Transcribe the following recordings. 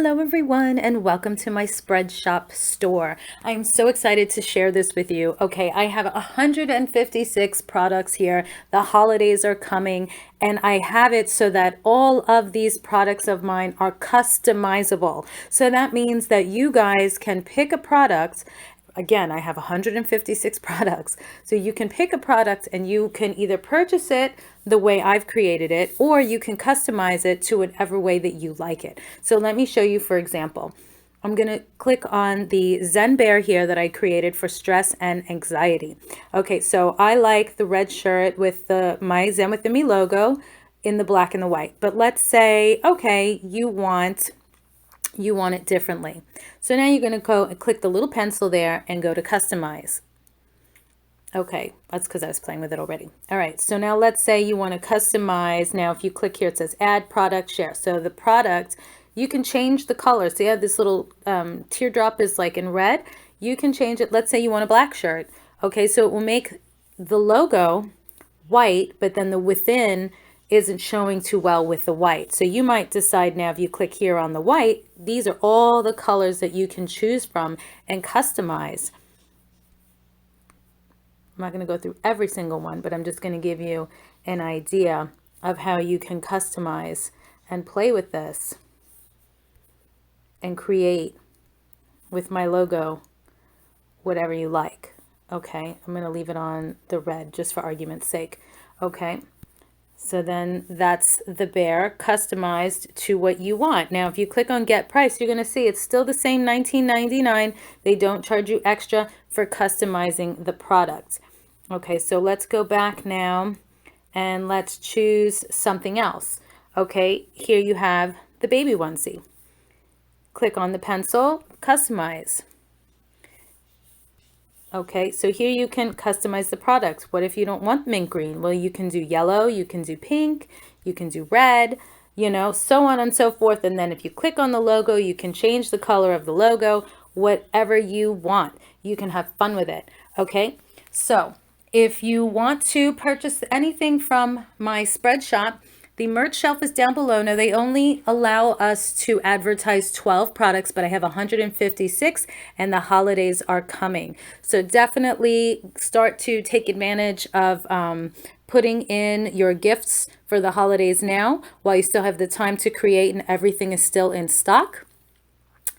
Hello everyone and welcome to my Spreadshop store. I'm so excited to share this with you. Okay, I have 156 products here. The holidays are coming and I have it so that all of these products of mine are customizable. So that means that you guys can pick a product. Again, I have 156 products. So you can pick a product and you can either purchase it the way I've created it, or you can customize it to whatever way that you like it. So let me show you, for example. I'm going to click on the Zen Bear here that I created for stress and anxiety. Okay, so I like the red shirt with my Zen Within Me logo in the black and the white. But let's say, okay, you want it differently. So now you're going to go and click the little pencil there and go to customize. Okay, that's because I was playing with it already. All right, so now let's say you want to customize. Now if you click here, it says add product share. So the product, you can change the color. So you have this little teardrop is like in red. You can change it. Let's say you want a black shirt. Okay, so it will make the logo white, but then the within isn't showing too well with the white. So you might decide now, if you click here on the white, these are all the colors that you can choose from and customize. I'm not going to go through every single one, but I'm just going to give you an idea of how you can customize and play with this and create with my logo whatever you like. Okay, I'm going to leave it on the red just for argument's sake. Okay. So then that's the bear customized to what you want. Now, if you click on get price, you're going to see it's still the same $19.99. They don't charge you extra for customizing the product. Okay, so let's go back now and let's choose something else. Okay, here you have the baby onesie. Click on the pencil, customize. Okay, so here you can customize the products. What if you don't want mint green? Well, you can do yellow, you can do pink, you can do red, so on and so forth. And then if you click on the logo, you can change the color of the logo, whatever you want. You can have fun with it. Okay, so if you want to purchase anything from my Spreadshop, the merch shelf is down below. Now, they only allow us to advertise 12 products, but I have 156 and the holidays are coming. So definitely start to take advantage of putting in your gifts for the holidays now while you still have the time to create and everything is still in stock.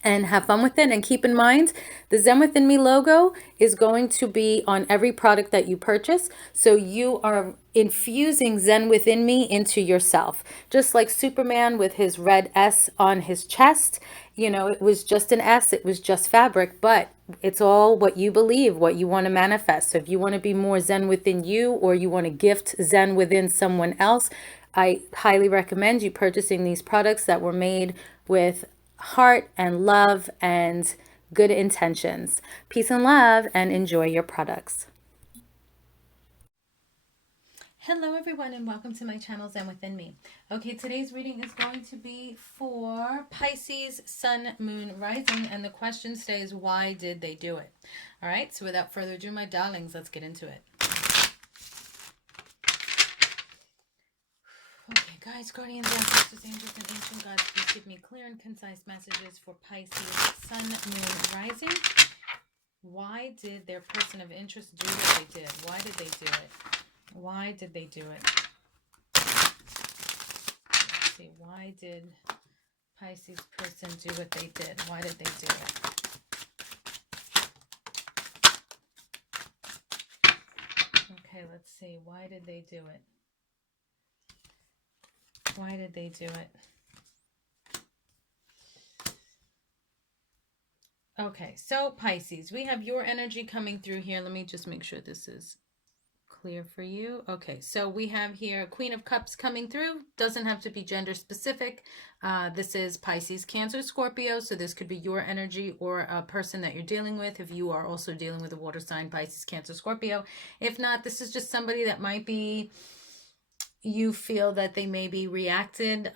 And have fun with it. And keep in mind, the Zen Within Me logo is going to be on every product that you purchase. So you are infusing Zen Within Me into yourself. Just like Superman with his red S on his chest. It was just an S, it was just fabric, but it's all what you believe, what you want to manifest. So if you want to be more Zen within you, or you want to gift Zen within someone else, I highly recommend you purchasing these products that were made with heart and love and good intentions. Peace and love, and enjoy your products. Hello everyone and welcome to my channel Zen Within Me. Okay, today's reading is going to be for Pisces, Sun, Moon, Rising, and the question today is, why did they do it? All right, so without further ado, my darlings, let's get into it. Okay, guys, guardians, ancestors, angels, and ancient gods, please give me clear and concise messages for Pisces, Sun, Moon, Rising. Why did their person of interest do what they did? Why did they do it? Why did they do it? Let's see. Why did Pisces person do what they did? Why did they do it? Okay, let's see. Why did they do it? Why did they do it? Okay, so Pisces, we have your energy coming through here. Let me just make sure this is clear for you. Okay, so we have here Queen of Cups coming through. Doesn't have to be gender specific. This is Pisces, Cancer, Scorpio. So this could be your energy or a person that you're dealing with. If you are also dealing with a water sign, Pisces, Cancer, Scorpio. If not, this is just somebody that might be, you feel that they maybe reacted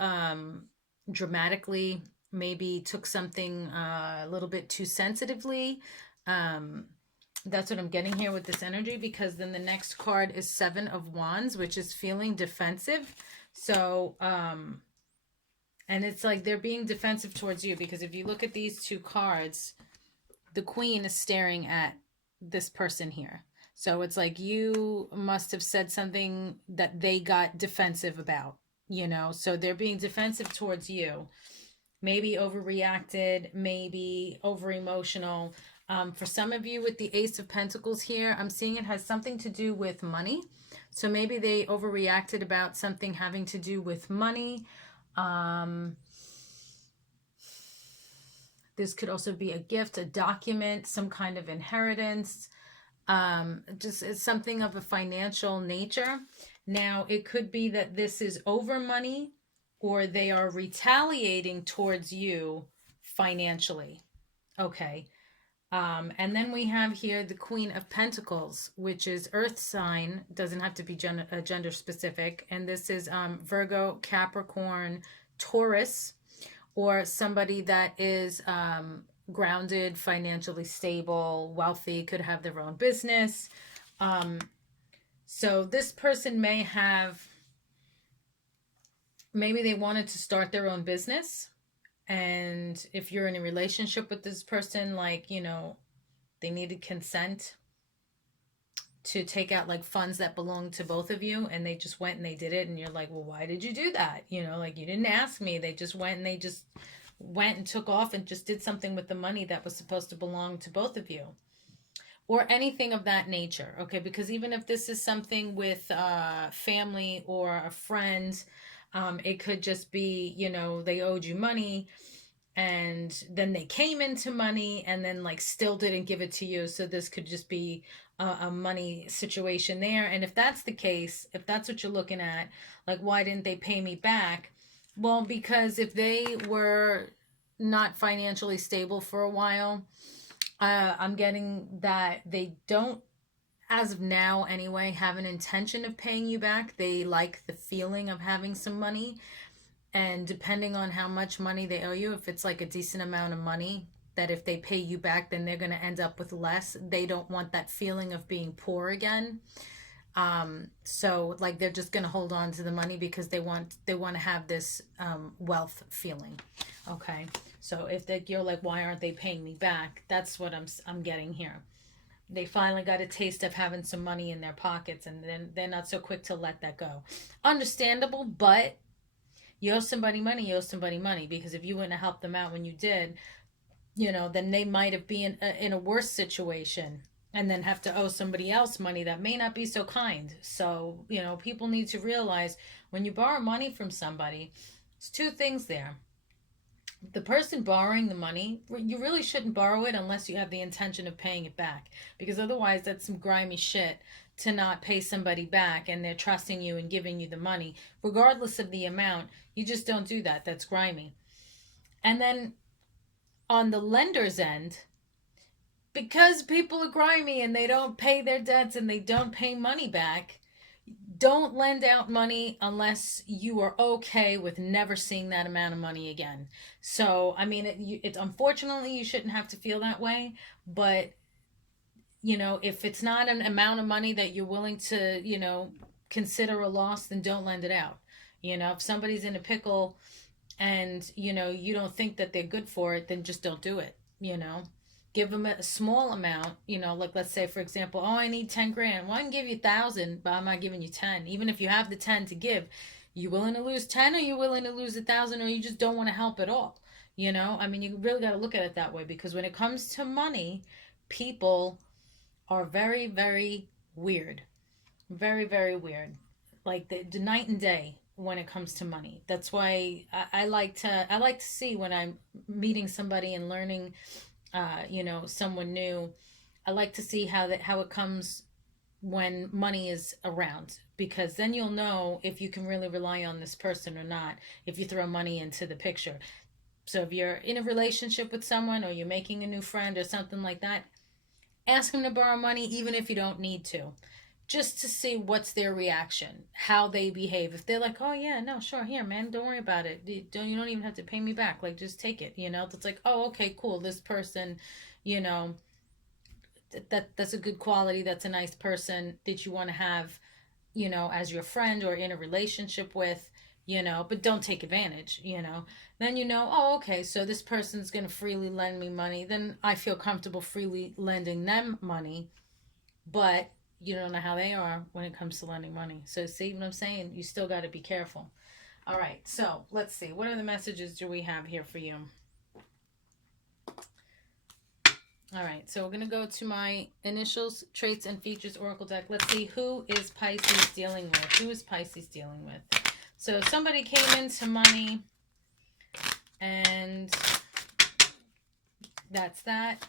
dramatically, maybe took something a little bit too sensitively. That's what I'm getting here with this energy, because then the next card is Seven of Wands, which is feeling defensive. So And it's like they're being defensive towards you because if you look at these two cards, the queen is staring at this person here. So it's like you must have said something that they got defensive about, you know? So they're being defensive towards you. Maybe overreacted, maybe over emotional. For some of you with the Ace of Pentacles here, I'm seeing it has something to do with money. So maybe they overreacted about something having to do with money. Um, this could also be a gift, a document, some kind of inheritance. Just it's something of a financial nature. Now, it could be that this is over money or they are retaliating towards you financially. Okay. And then we have here the Queen of Pentacles, which is Earth sign, doesn't have to be gender specific. And this is Virgo, Capricorn, Taurus, or somebody that is grounded, financially stable, wealthy, could have their own business. So this person may have, maybe they wanted to start their own business. And if you're in a relationship with this person, like, you know, they needed consent to take out like funds that belong to both of you, and they just went and they did it, and you're like, well, why did you do that? You know, like, you didn't ask me. They just went and they just went and took off and just did something with the money that was supposed to belong to both of you, or anything of that nature. Okay, because even if this is something with family or a friend, it could just be, you know, they owed you money and then they came into money and then like still didn't give it to you. So this could just be a money situation there. And if that's the case, if that's what you're looking at, like, why didn't they pay me back? Well, because if they were not financially stable for a while, I'm getting that they don't, as of now anyway, have an intention of paying you back. They like the feeling of having some money, and depending on how much money they owe you, if it's like a decent amount of money, that if they pay you back, then they're going to end up with less. They don't want that feeling of being poor again. So like they're just going to hold on to the money because they want to have this wealth feeling. Okay. So if you're like, why aren't they paying me back? That's what I'm getting here. They finally got a taste of having some money in their pockets, and then they're not so quick to let that go. Understandable, but you owe somebody money, you owe somebody money, because if you wouldn't have helped them out when you did, you know, then they might have been in a worse situation and then have to owe somebody else money that may not be so kind. So, you know, people need to realize when you borrow money from somebody, there's two things there. The person borrowing the money, you really shouldn't borrow it unless you have the intention of paying it back, because otherwise that's some grimy shit to not pay somebody back and they're trusting you and giving you the money regardless of the amount. You just don't do that. That's grimy. And then on the lender's end, because people are grimy and they don't pay their debts and they don't pay money back, don't lend out money unless you are okay with never seeing that amount of money again. So, I mean, it's unfortunately you shouldn't have to feel that way, but you know, if it's not an amount of money that you're willing to, you know, consider a loss, then don't lend it out. You know, if somebody's in a pickle and, you know, you don't think that they're good for it, then just don't do it, you know. Give them a small amount, you know, like let's say, for example, oh, I need 10 grand. Well, I can give you 1,000, but I'm not giving you 10. Even if you have the 10 to give, you willing to lose 10, or you willing to lose 1,000, or you just don't want to help at all? You know, I mean, you really got to look at it that way, because when it comes to money, people are very, very weird. Very, very weird. Like the night and day when it comes to money. That's why I like to see when I'm meeting somebody and learning, you know, someone new. I like to see how it comes when money is around, because then you'll know if you can really rely on this person or not if you throw money into the picture. So if you're in a relationship with someone or you're making a new friend or something like that, ask them to borrow money even if you don't need to, just to see what's their reaction, how they behave. If they're like, oh yeah, no, sure, here, man, don't worry about it, you don't even have to pay me back, like, just take it, you know. It's like, oh, okay, cool, this person, you know, that's a good quality, that's a nice person that you want to have, you know, as your friend or in a relationship with. but don't take advantage, Then oh, okay, so this person's going to freely lend me money. Then I feel comfortable freely lending them money, but you don't know how they are when it comes to lending money. So see what I'm saying? You still got to be careful. All right, so let's see. What other messages do we have here for you? All right, so we're going to go to my initials, traits, and features oracle deck. Let's see, who is Pisces dealing with? Who is Pisces dealing with? So somebody came into money, and that's that.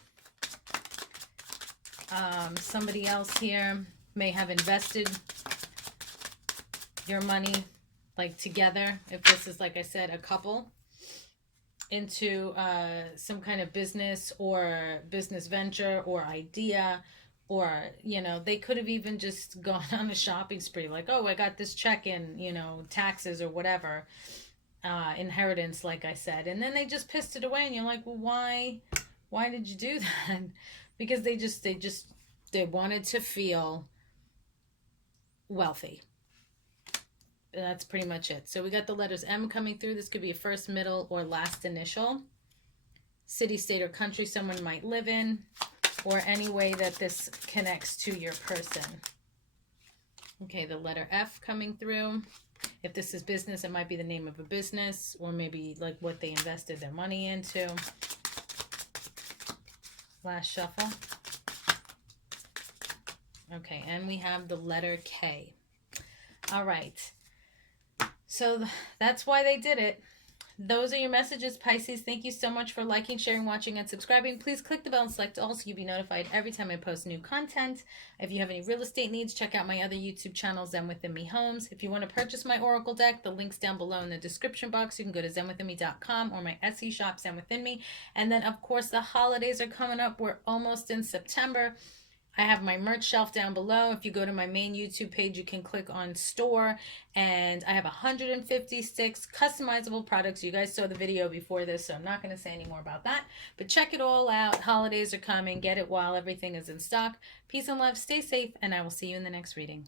Somebody else here may have invested your money, like together, if this is, like I said, a couple, into some kind of business or business venture or idea, or they could have even just gone on a shopping spree, like, oh, I got this check in, taxes or whatever, inheritance, like I said, and then they just pissed it away, and you're like, well, why did you do that? Because they wanted to feel wealthy. That's pretty much it. So we got the letters M coming through. This could be a first, middle, or last initial. City, state, or country someone might live in, or any way that this connects to your person. Okay, the letter F coming through. If this is business, it might be the name of a business, or maybe like what they invested their money into. Last shuffle. Okay, and we have the letter K. All right. So that's why they did it. Those are your messages, Pisces. Thank you so much for liking, sharing, watching, and subscribing. Please click the bell and select all so you'll be notified every time I post new content. If you have any real estate needs, check out my other YouTube channel, Zen Within Me Homes. If you want to purchase my Oracle deck, the link's down below in the description box. You can go to zenwithinme.com or my Etsy shop, Zen Within Me. And then, of course, the holidays are coming up. We're almost in September. I have my merch shelf down below. If you go to my main YouTube page, you can click on store, and I have 156 customizable products. You guys saw the video before this, so I'm not going to say any more about that, but check it all out. Holidays are coming. Get it while everything is in stock. Peace and love. Stay safe, and I will see you in the next reading.